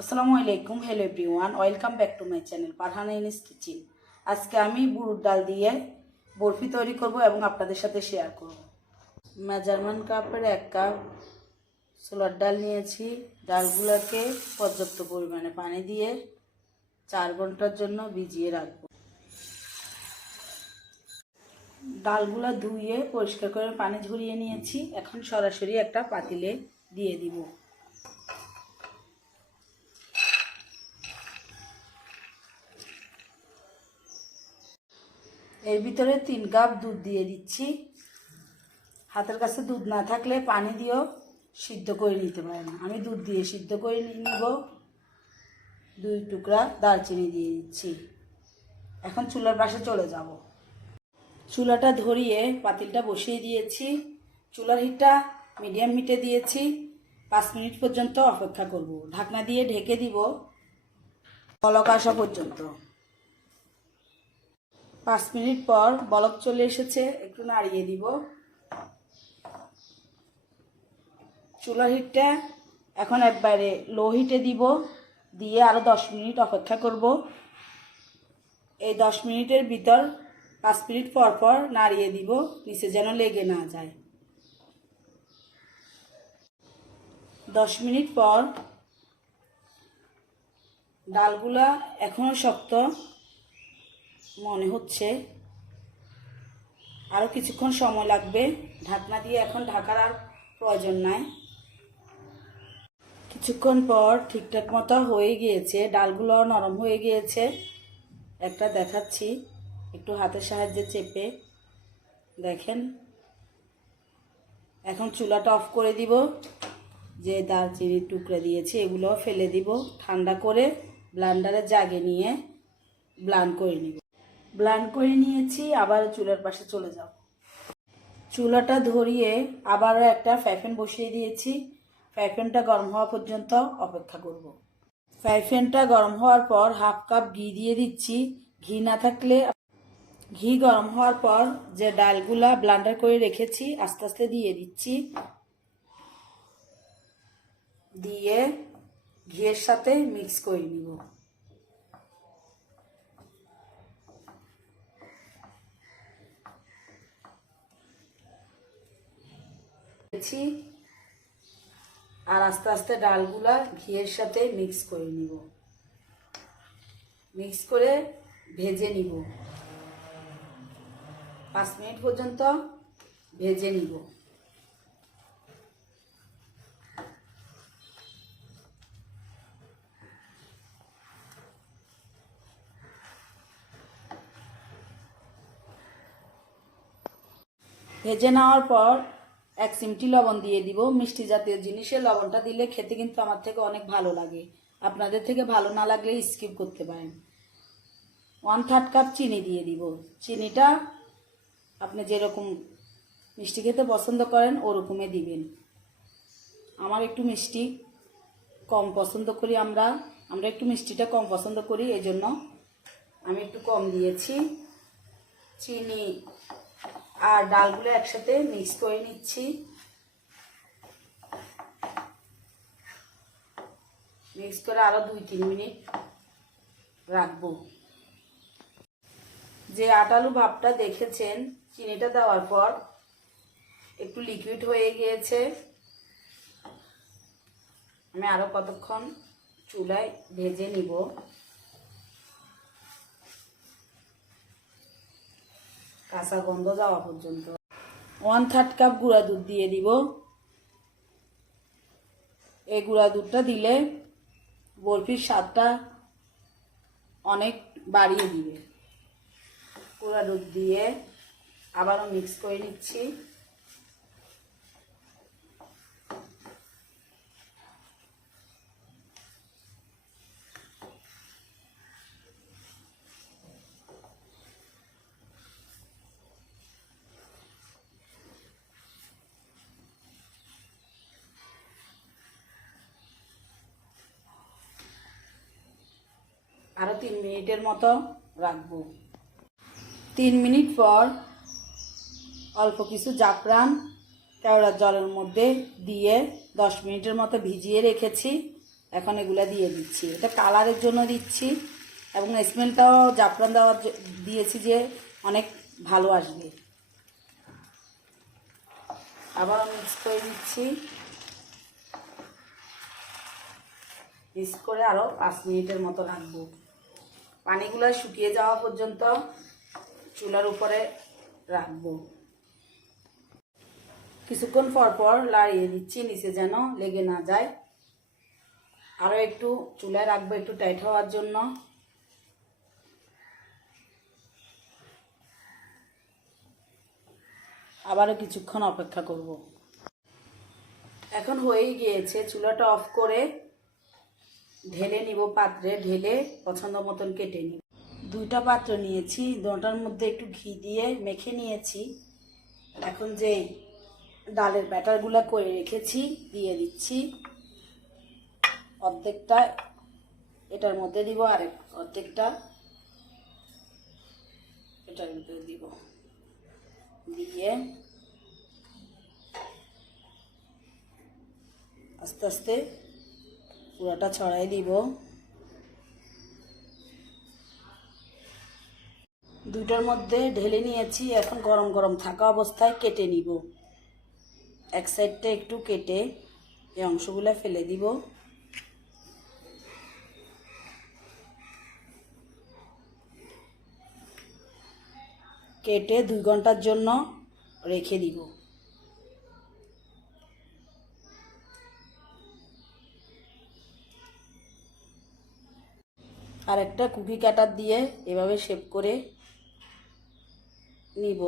আসসালামু আলাইকুম, hello everyone, welcome back to my channel Parhana ইনিস কিচেন। আজকে আমি বুড়োর ডাল দিয়ে বরফি তৈরি করব এবং আপনাদের সাথে শেয়ার করব। মেজারমেন্ট কাপের 1 কাপ ছোলার ডাল নিয়েছি। ডালগুলোকে পর্যাপ্ত পরিমাণে পানি দিয়ে 4 ঘন্টার জন্য ভিজিয়ে রাখব। ডালগুলো ধুয়ে পরিষ্কার করে পানি ঝরিয়ে নিয়েছি। এখন সরাসরি একটা পাতিলে দিয়ে দিব। এর ভিতরে 3 কাপ দুধ দিয়ে দিচ্ছি। হাতের কাছে দুধ না থাকলে পানি দিয়েও সিদ্ধ করে নিতে পারেন। আমি দুধ দিয়ে সিদ্ধ করে নিব। 2 টুকরা দারচিনি দিয়ে দিচ্ছি। এখন চুলার পাশে চলে যাব। চুলাটা ধরিয়ে পাতিলটা বসিয়ে দিয়েছি। চুলার হিটটা মিডিয়াম হিটে দিয়েছি। 5 মিনিট পর্যন্ত অপেক্ষা করব। ঢাকনা দিয়ে ঢেকে দিব বলক আসা পর্যন্ত। 5 মিনিট পর বলক চলে এসেছে, একটু নাড়িয়ে দিব। চুলার হিটটা এখন একবারে লো হিটে দিব। দিয়ে আরও 10 মিনিট অপেক্ষা করব। এই 10 মিনিটের ভিতর 5 মিনিট পর পর নাড়িয়ে দিব, নিচে যেন লেগে না যায়। 10 মিনিট পর ডালগুলা এখনও শক্ত মনে হচ্ছে, আরও কিছুক্ষণ সময় লাগবে। ঢাকনা দিয়ে এখন ঢাকার আর প্রয়োজন নাই। কিছুক্ষণ পর ঠিকঠাক মতো হয়ে গিয়েছে, ডালগুলো নরম হয়ে গিয়েছে। একটা দেখাচ্ছি, একটু হাতের সাহায্যে চেপে দেখেন। এখন চুলাটা অফ করে দিব। যে দারচিনির টুকরা দিয়েছি এগুলো ফেলে দিব। ঠান্ডা করে ব্লেন্ডারে জাগে নিয়ে ব্লেন্ড করে নিব। ব্লেন্ড করে নিয়েছি, আবার চুলার পাশে চলে যাব। চুলাটা ধরিয়ে আবারও একটা ফ্রাই প্যান বসিয়ে দিয়েছি। ফ্রাই প্যানটা গরম হওয়া পর্যন্ত অপেক্ষা করব। ফ্রাই প্যানটা গরম হওয়ার পর 1/2 কাপ ঘি দিয়ে দিচ্ছি। ঘি না থাকলে ঘি গরম হওয়ার পর যে ডালগুলা ব্লেন্ডার করে রেখেছি আস্তে আস্তে দিয়ে দিচ্ছি। দিয়ে ঘিয়ের সাথে মিক্স করে নিব। আর আস্তে আস্তে ডালগুলা ঘিয়ের সাথে মিক্স করে নিব। মিক্স করে ভেজে নিব। 5 মিনিট পর্যন্ত ভেজে নিব। ভেজে নেওয়ার পর 1 চিমটি লবণ দিয়ে দিব। মিষ্টি জাতীয় জিনিসে লবণটা দিলে খেতে কিন্তু আমার থেকে অনেক ভালো লাগে। আপনাদের থেকে ভালো না লাগলে স্কিপ করতে পারেন। 1/3 কাপ চিনি দিয়ে দিব। চিনিটা আপনি যেরকম মিষ্টি খেতে পছন্দ করেন ওরকমই দিবেন। আমার একটু মিষ্টি কম পছন্দ করি, আমরা একটু মিষ্টিটা কম পছন্দ করি, এই জন্য আমি একটু কম দিয়েছি। চিনি আর ডালগুলো একসাথে মিক্স করে নিচ্ছি। মিক্স করে আরো 2-3 মিনিট রাখবো। যে আটালু ভাবটা দেখেছেন চিনিটা দেওয়ার পর একটু লিকুইড হয়ে গিয়েছে। আমি আরো কতক্ষণ চুলায় ভেজে নিব। কাঁচা গন্ধ যাওয়া পর্যন্ত। 1/3 কাপ গুঁড়া দুধ দিয়ে দিব। এই গুঁড়া দুধটা দিলে বরফির স্বাদটা অনেক বাড়িয়ে দিবে। গুঁড়া দুধ দিয়ে আবারও মিক্স করে নিচ্ছি। আরো 3 মিনিটের মতো রাখবো। 3 মিনিট পর অল্প কিছু জাফরান কেওড়ার জলের মধ্যে দিয়ে 10 মিনিটের মতো ভিজিয়ে রেখেছি। এখন এগুলা দিয়ে দিচ্ছি, এটা কালারের জন্য দিচ্ছি এবং স্মেলটাও জাফরান দিয়েছি যে অনেক ভালো আসবে। আবার মিক্স করে দিচ্ছি, মিক্স করে আরও 5 মিনিটের মতো রাখবো। পানিগুলো শুকিয়ে যাওয়া পর্যন্ত চুলার উপরে রাখবো। কিছুক্ষণ পর পর লাড়িয়ে দিচ্ছি নিচে যেন লেগে না যায়। আরও একটু চুলায় রাখবো একটু টাইট হওয়ার জন্য। আবারও কিছুক্ষণ অপেক্ষা করব। এখন হয়েই গিয়েছে, চুলাটা অফ করে ঢেলে নিব পাত্রে, ঢেলে পছন্দ মতন কেটে নিব। 2টা পাত্র নিয়েছি, 2টার মধ্যে একটু ঘি দিয়ে মেখে নিয়েছি। এখন যে ডালের ব্যাটারগুলো করে রেখেছি দিয়ে দিচ্ছি। অর্ধেকটা এটার মধ্যে দিব, আর অর্ধেকটা এটার মধ্যে দিব। দিয়ে আস্তে আস্তে পুরোটা ছড়াই দিব। 2টার মধ্যে ঢেলে নিয়েছি, এখন গরম গরম থাকা অবস্থায় কেটে নিব। এক সাইডটা একটু কেটে এই অংশগুলো ফেলে দিব। কেটে 2 ঘন্টার জন্য রেখে দিব। আর একটা কুকি কাটার দিয়ে এভাবে শেপ করে নিব।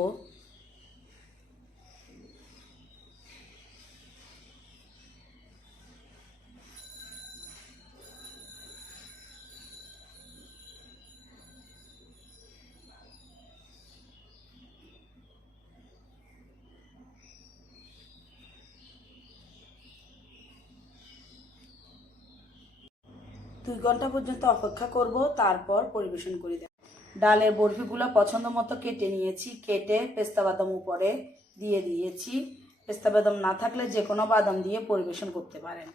দুই ঘন্টা পর্যন্ত অপেক্ষা করব, তারপর পরিবেশন করে দেব। ডালের বরফিগুলো পছন্দ মতো কেটে নিয়েছি, কেটে পেস্তা বাদাম উপরে দিয়ে দিয়েছি। পেস্তা বাদাম না থাকলে যে কোনো বাদাম দিয়ে পরিবেশন করতে পারেন।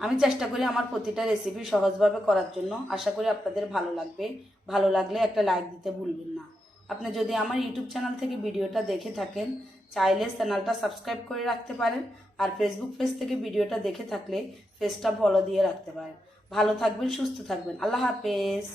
আমি চেষ্টা করি আমার প্রতিটা রেসিপি সহজভাবে করার জন্য। আশা করি আপনাদের ভালো লাগবে। ভালো লাগলে একটা লাইক দিতে ভুলবেন না। আপনি যদি আমার ইউটিউব চ্যানেল থেকে ভিডিওটা দেখে থাকেন, চাইলে চ্যানেলটা সাবস্ক্রাইব করে রাখতে পারেন। আর ফেসবুক পেজ থেকে ভিডিওটা দেখে থাকলে পেজটা ফলো দিয়ে রাখতে পারেন। ভালো থাকবেন, সুস্থ থাকবেন। আল্লাহ হাফেজ।